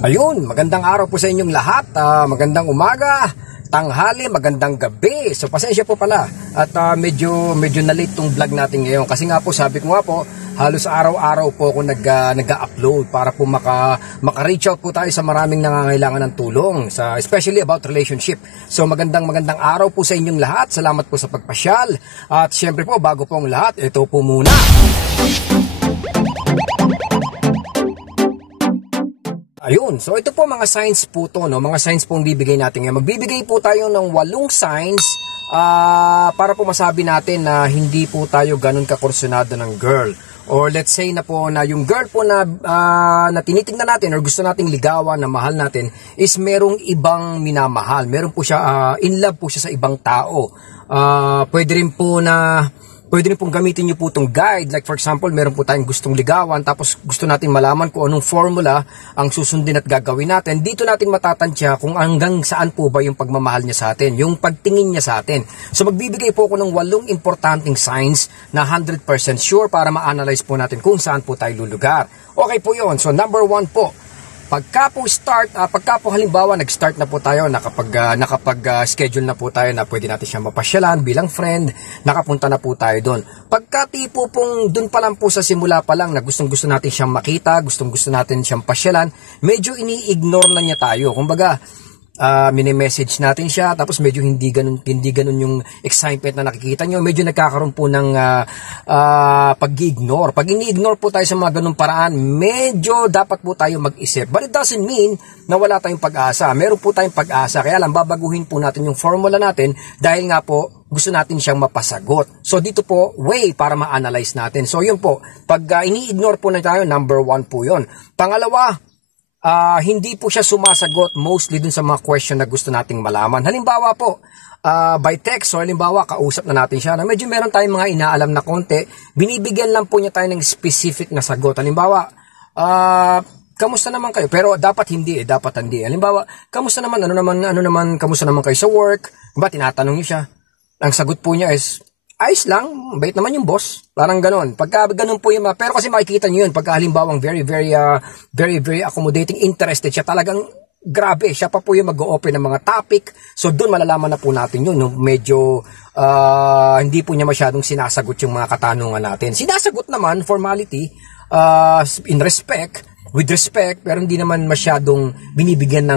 Ayun, magandang araw po sa inyong lahat. Magandang umaga, tanghali, magandang gabi. So pasensya po pala at medyo na-late tong vlog natin ngayon kasi nga po sabi ko nga po halos araw-araw po ako nag-upload para po maka-reach out po tayo sa maraming nangangailangan ng tulong, especially about relationship. So magandang araw po sa inyong lahat. Salamat po sa pagpasyal. At syempre po bago po ang lahat, ito po muna. Ayun, so ito po mga signs po to, no? Mga signs pong bibigay natin ngayon. Magbibigay po tayo ng 8 signs para po masabi natin na hindi po tayo ganun kakursunado ng girl. Or let's say na po na yung girl po na tinitingnan natin or gusto nating ligawan na mahal natin is merong ibang minamahal. Meron po siya, in love po siya sa ibang tao. Pwede rin pong gamitin nyo po itong guide. Like for example, meron po tayong gustong ligawan tapos gusto natin malaman kung anong formula ang susundin at gagawin natin. Dito natin matatansya kung hanggang saan po ba yung pagmamahal niya sa atin, yung pagtingin niya sa atin. So magbibigay po ako ng 8 importanteng signs na 100% sure para ma-analyze po natin kung saan po tayo lulugar. Okay po yun. So number 1 po. Pagka po halimbawa nag-start na po tayo, nakapag-schedule na po tayo na pwede natin siyang mapasyalan bilang friend, nakapunta na po tayo doon. Pagka tipo pong doon pa lang po sa simula pa lang na gustong-gusto natin siyang makita, gustong-gusto natin siyang pasyalan, medyo ini-ignore na niya tayo. Kumbaga, mini-message natin siya tapos medyo hindi ganun yung excitement na nakikita nyo, medyo nagkakaroon po ng pag-ignore. Pag ini-ignore po tayo sa mga ganung paraan, medyo dapat po tayo mag-isip. But it doesn't mean na wala tayong pag-asa. Meron po tayong pag-asa, kaya lang babaguhin po natin yung formula natin dahil nga po gusto natin siyang mapasagot. So dito po, way para ma-analyze natin. So yun po, pag ini-ignore po na tayo, number 1 po yun. Pangalawa, hindi po siya sumasagot mostly dun sa mga question na gusto nating malaman. Halimbawa po, by text, so halimbawa kausap na natin siya na medyo meron tayong mga inaalam na konti, binibigyan lang po niya tayo ng specific na sagot. Halimbawa, kamusta naman kayo? Pero dapat hindi. Halimbawa, kamusta naman, ano naman, kamusta naman kayo sa work? Diba, tinatanong niyo siya. Ang sagot po niya is, ayos lang, bait naman yung boss. Parang ganon. Pagka ganon po yung pero kasi makikita nyo yun, pagka halimbawang very accommodating, interested siya, talagang grabe, siya pa po yung mag-o-open ng mga topic. So doon malalaman na po natin yun, no? Medyo hindi po niya masyadong sinasagot yung mga katanungan natin. Sinasagot naman, formality, with respect, pero hindi naman masyadong binibigyan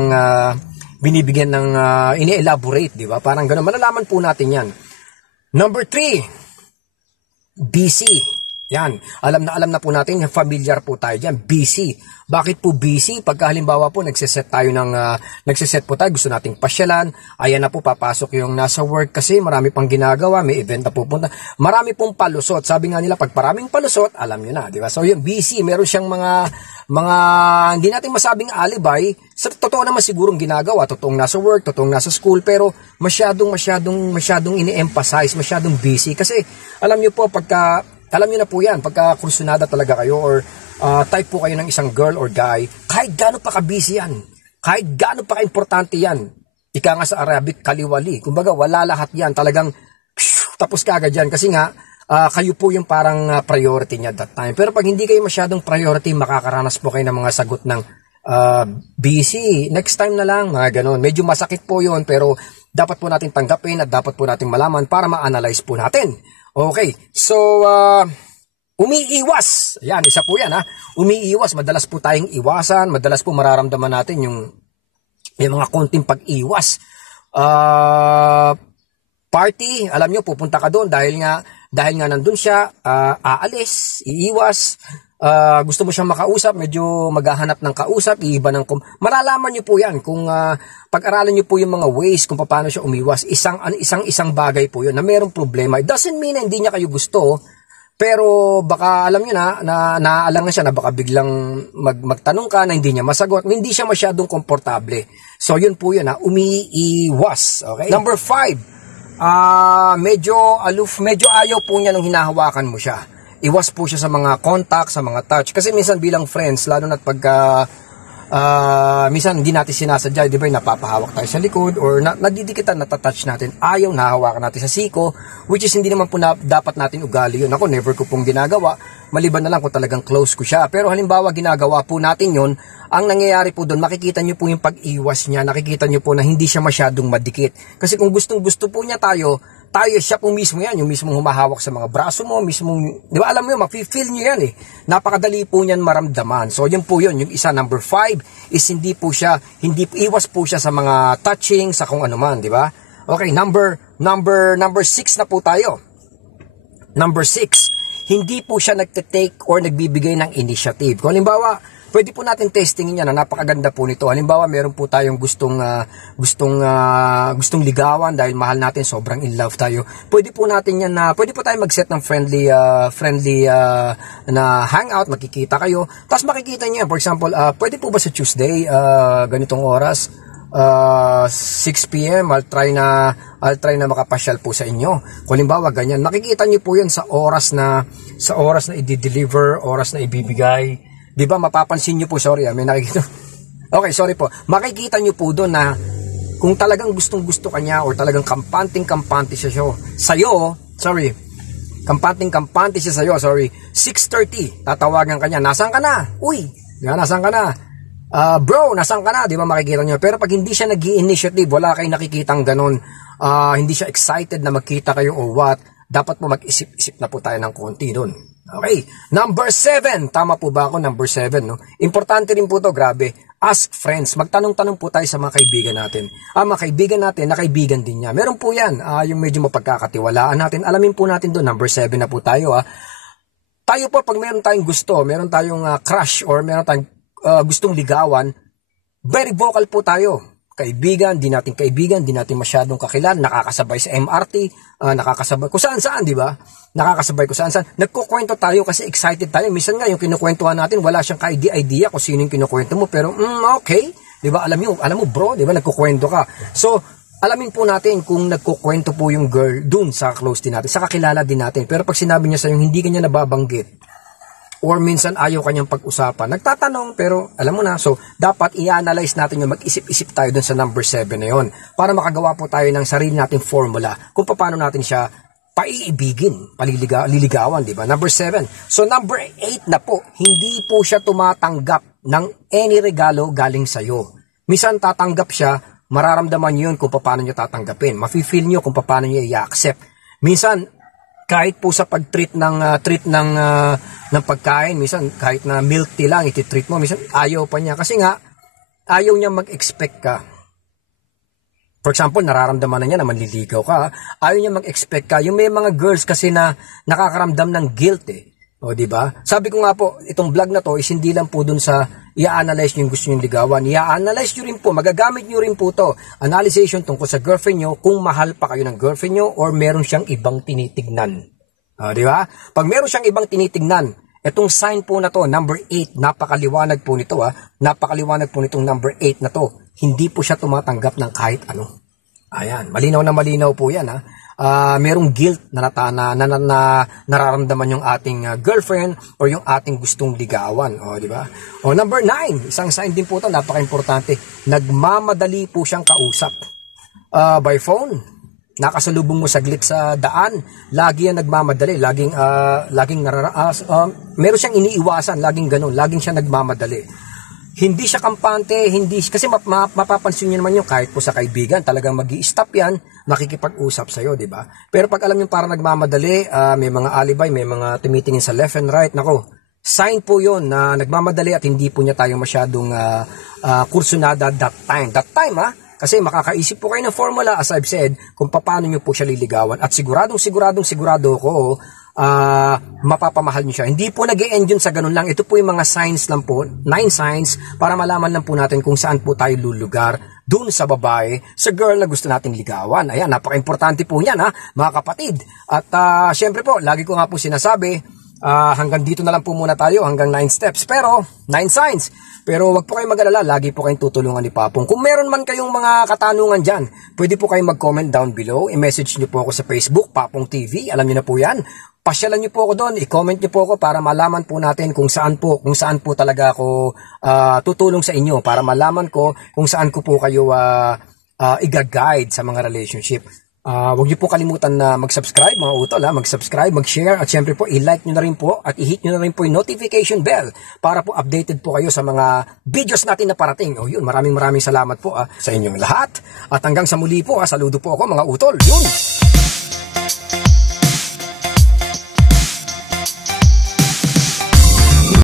ng ini-elaborate, di ba? Parang ganon, malalaman po natin yan. Number 3, busy. Yan, alam na po natin, familiar po tayo dyan, busy. Bakit po busy? Pagka halimbawa po, nagsiset po tayo, gusto nating pasyalan, ayan na po, papasok yung nasa work kasi marami pang ginagawa, may event na pupunta, marami pong palusot. Sabi nga nila, pag maraming palusot, alam nyo na, di ba? So yung busy, meron siyang mga hindi natin masabing alibay. Sa totoo naman sigurong ginagawa, totoong nasa work, totoong nasa school, pero masyadong ini-emphasize, masyadong busy. Kasi alam nyo po, alam nyo na po yan, pagka kursunada talaga kayo or type po kayo ng isang girl or guy, kahit gaano pa ka-busy yan, kahit gaano pa ka-importante yan, ika nga sa Arabic, kaliwali. Kumbaga, wala lahat yan, talagang tapos ka agad yan. Kasi nga, kayo po yung parang priority niya that time. Pero pag hindi kayo masyadong priority, makakaranas po kayo ng mga sagot ng busy, next time na lang, mga ganun. Medyo masakit po yun, pero dapat po natin tanggapin at dapat po natin malaman para ma-analyze po natin. Okay, so umiiwas. Yan, isa po yan ha. Umiiwas, madalas po tayong iwasan, madalas po mararamdaman natin yung mga konting pag-iwas. Party, alam nyo, pupunta ka doon dahil nga nandun siya, aalis, iiwas, gusto mo siyang makausap, medyo maghahanap ng kausap, iiba ng malalaman nyo po yan kung pag-aralan nyo po yung mga ways kung paano siya umiwas. Isang bagay po yun na mayroong problema. It doesn't mean na hindi niya kayo gusto, pero baka alam nyo na naaalangan siya na baka biglang magtanong ka na hindi niya masagot, hindi siya masyadong komportable. So yun po yun, umiiwas. Okay? Number 5. Medyo aloof, medyo ayaw po niya nung hinahawakan mo siya. Iwas po siya sa mga contact, sa mga touch. Kasi minsan bilang friends, lalo na pagka minsan hindi natin sinasadya, di ba, napapahawak tayo sa likod or nadidikitan, natatouch natin, ayaw, nahawakan natin sa siko, which is hindi naman po dapat natin ugali yun. Ako, never ko pong ginagawa, maliban na lang kung talagang close ko siya. Pero halimbawa, ginagawa po natin yun, ang nangyayari po doon, makikita nyo po yung pag-iwas niya, nakikita nyo po na hindi siya masyadong madikit. Kasi kung gustong gusto po niya tayo siya po mismo yan, yung mismong humahawak sa mga braso mo, mismong, di ba, alam mo yun, mafe-feel nyo yan eh. Napakadali po niyan maramdaman. So, yun po yun. Yung isa, number 5, is hindi iwas po siya sa mga touching, sa kung ano man, di ba? Okay, number 6 na po tayo. Number 6, hindi po siya nagte-take or nagbibigay ng initiative. Kung halimbawa, pwede po natin testingin yan na napakaganda po nito. Halimbawa, meron po tayong gustong ligawan dahil mahal natin, sobrang in love tayo. Pwede po natin yan pwede po tayo mag-set ng friendly na hangout, makikita kayo. Tapos makikita niyo yan. For example, pwede po ba sa Tuesday, ganitong oras, 6 PM, I'll try na makapasyal po sa inyo. Kung halimbawa ganyan, makikita niyo po yan sa oras na i-deliver, oras na ibibigay. Di ba, mapapansin nyo po, sorry, may nakikita. Okay, sorry po. Makikita nyo po doon na kung talagang gustong-gusto ka niya or talagang kampante siya sa'yo, sorry, kampante siya sa'yo, sorry, 6:30, tatawagan ka niya, nasaan ka na? Uy, nasaan ka na? Bro, nasaan ka na? Di ba, makikita nyo. Pero pag hindi siya nag-i-initiative, wala kayong nakikitang ganun, hindi siya excited na magkita kayo or what, dapat po mag-isip-isip na po tayo ng konti doon. Okay, number 7. Tama po ba ako? Number 7, no? Importante rin po to, grabe. Ask friends. Magtanong-tanong po tayo sa mga kaibigan natin. Mga kaibigan natin, na kaibigan din niya. Meron po yan, yung medyo mapagkakatiwalaan natin. Alamin po natin doon, number 7 na po tayo. Tayo po, pag meron tayong gusto, meron tayong crush, or meron tayong gustong ligawan, very vocal po tayo. Kaibigan, di natin masyadong kakilala, nakakasabay sa MRT, nakakasabay kung saan-saan, di ba? Nakakasabay kung saan-saan. Nagkukwento tayo kasi excited tayo. Minsan nga yung kinukwentuhan natin, wala siyang idea kung sino yung kinukwento mo, pero okay, di ba? Alam mo bro, di ba? Nagkukwento ka. So, alamin po natin kung nagkukwento po yung girl dun sa close din natin, sa kakilala din natin. Pero pag sinabi niya sa'yo, hindi kanya nababanggit, or minsan ayaw kanyang pag-usapan, nagtatanong, pero alam mo na, so dapat i-analyze natin yung mag-isip-isip tayo dun sa number 7 na yun, para makagawa po tayo ng sarili nating formula kung paano natin siya paiibigin, liligawan, di ba? Number 7. So number 8 na po, hindi po siya tumatanggap ng any regalo galing sa'yo. Minsan tatanggap siya, mararamdaman yun kung paano niya tatanggapin, mafe-feel nyo kung paano niya i-accept. Minsan, kahit po sa pag-treat ng pagkain, minsan kahit na milk tea lang iti-treat mo, minsan ayaw pa niya kasi nga ayaw niya mag-expect ka. For example, nararamdaman na niya na manliligaw ka, ayaw niya mag-expect ka. Yung may mga girls kasi na nakakaramdam ng guilt o di ba? Sabi ko nga po, itong vlog na to is hindi lang po dun sa i-analyze nyo yung gusto nyo ligawan. I-analyze nyo rin po, magagamit nyo rin po to. Analyzation tungkol sa girlfriend nyo, kung mahal pa kayo ng girlfriend nyo or meron siyang ibang tinitignan. Di ba? Pag meron siyang ibang tinitignan, itong sign po na to, number 8, napakaliwanag po nito napakaliwanag po nitong number 8 na to. Hindi po siya tumatanggap ng kahit ano. Ayan, malinaw na malinaw po yan merong guilt na nararamdaman yung ating girlfriend or yung ating gustong ligawan, di ba? Number 9, isang sign din po ito, napaka-importante. Nagmamadali po siyang kausap. By phone, nakasalubong mo saglit sa daan, lagi yan nagmamadali, meron siyang iniiwasan, laging ganun, laging siya nagmamadali. Hindi siya kampante, kasi mapapansin niyo naman yung kahit po sa kaibigan, talagang magi-stop yan, makikipag-usap sa'yo, di ba? Pero pag alam niyo parang nagmamadali, may mga alibay, may mga tumitingin sa left and right, nako, sign po yon na nagmamadali at hindi po niya tayo masyadong kursunada that time. Kasi makakaisip po kayo ng formula, as I've said, kung paano niyo po siya liligawan. At sigurado ko, mapapamahal nyo siya. Hindi po nag-e-end yun sa ganun lang. Ito po yung mga signs lang po, 9 signs, para malaman lang po natin kung saan po tayo lulugar dun sa babae, sa girl na gusto nating ligawan. Ayan, napaka-importante po yan mga kapatid. At syempre po, lagi ko nga po sinasabi, Hanggang dito na lang po muna tayo, hanggang 9 steps. Pero, 9 signs. Pero wag po kayong mag-alala, lagi po kayong tutulungan ni Papong. Kung meron man kayong mga katanungan dyan, pwede po kayong mag-comment down below. I-message nyo po ako sa Facebook, Papong TV. Alam nyo na po yan. Pasyalan nyo po ako doon, i-comment nyo po ako para malaman po natin kung saan po talaga ako tutulong sa inyo. Para malaman ko kung saan ko po kayo i-guide sa mga relationship. Huwag niyo po kalimutan na mag-subscribe mga utol, mag-subscribe, mag-share at syempre po i-like niyo na rin po at i-hit niyo na rin po yung notification bell para po updated po kayo sa mga videos natin na parating. O yun, maraming salamat po sa inyong lahat at hanggang sa muli po, saludo po ako mga utol. Yun!